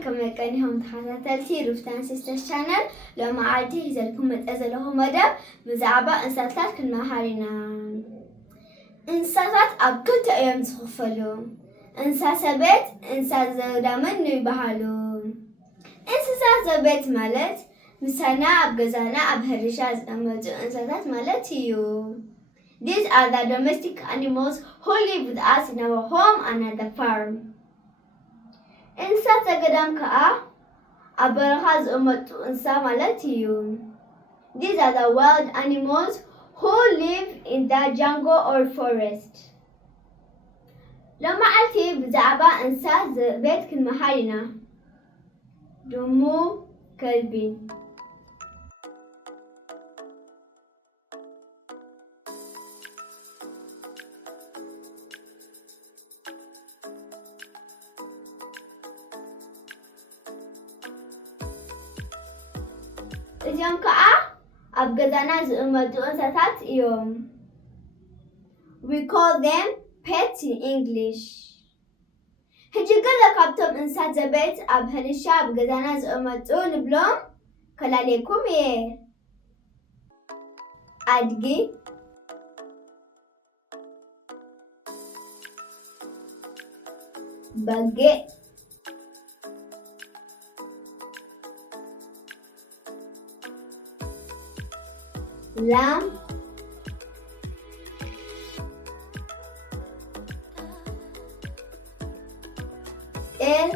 كما كانهم تحدثتي رفتان سيستر شانل لما عادي يزلكم متأزلهم مدى بزعبا انساتات كنا هارينا انساتات أبكت أيام تخفلو انسا سبت انسا زودامن نيبهالو انسا زبت مالت مسانا أبغزانا أبهرشاز أمجو انساتات مالت يو. These are the domestic animals who live with us in our home and at the farm. እንስሳት ዘገዳም ከዓ ኣብ በረኻ ዝቕመጡ እንስሳ ማለት እዩ። These are the wild animals who live in the jungle or forest. لمعلቲ ብዛዕባ እንስሳ ዘቤት ክንመሃር ኢና። ድሙ፣ ከልቢ እዚኦም ከዓ ኣብ ገዛና ዝቕመጡ እንስሳታት እዮም። We call them pets in English. ሕጂ ገለ ካብቶም እንስሳት ዘቤት ኣብ ሕርሻ ኣብ ገዛና ዝቕመጡ ንብሎም ከላለየኩም እየ። ኣድጊ፣ በጊዕ፣ ላም፣ ጤል፣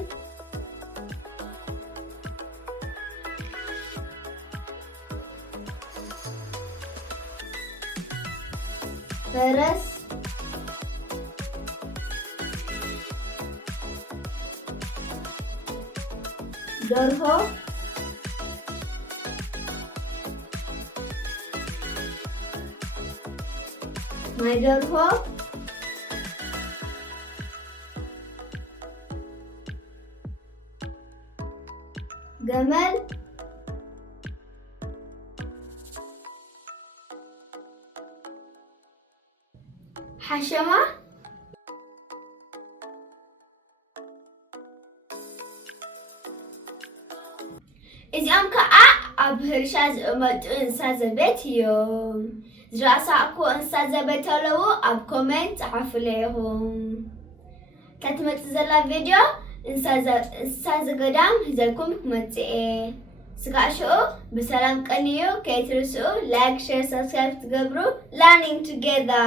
ፈረስ፣ ደርሆ፣ ማይ ደርሆ፣ ገመል፣ ሓሸማ፣ እዚኦም ከዓ ኣብ ሕርሻ ዝቕመጡ እንስሳ ዘቤት እዮም። ዝረኣሳእኩ እንስሳ ዘቤት ኣለዉ ኣብ ኮሜንት ጻሓፉለይኹም። እታ ትመጽእ ዘላ ቪድዮ እንስሳ ዘገዳም ሒዘልኩም ክመጽእ እየ። ስጋዕ ሽዑ ብሰላም ቀንዩ ከይትርስኡ ላይክ፣ ሼር፣ ሰብስክራይብ ትገብሩ learning together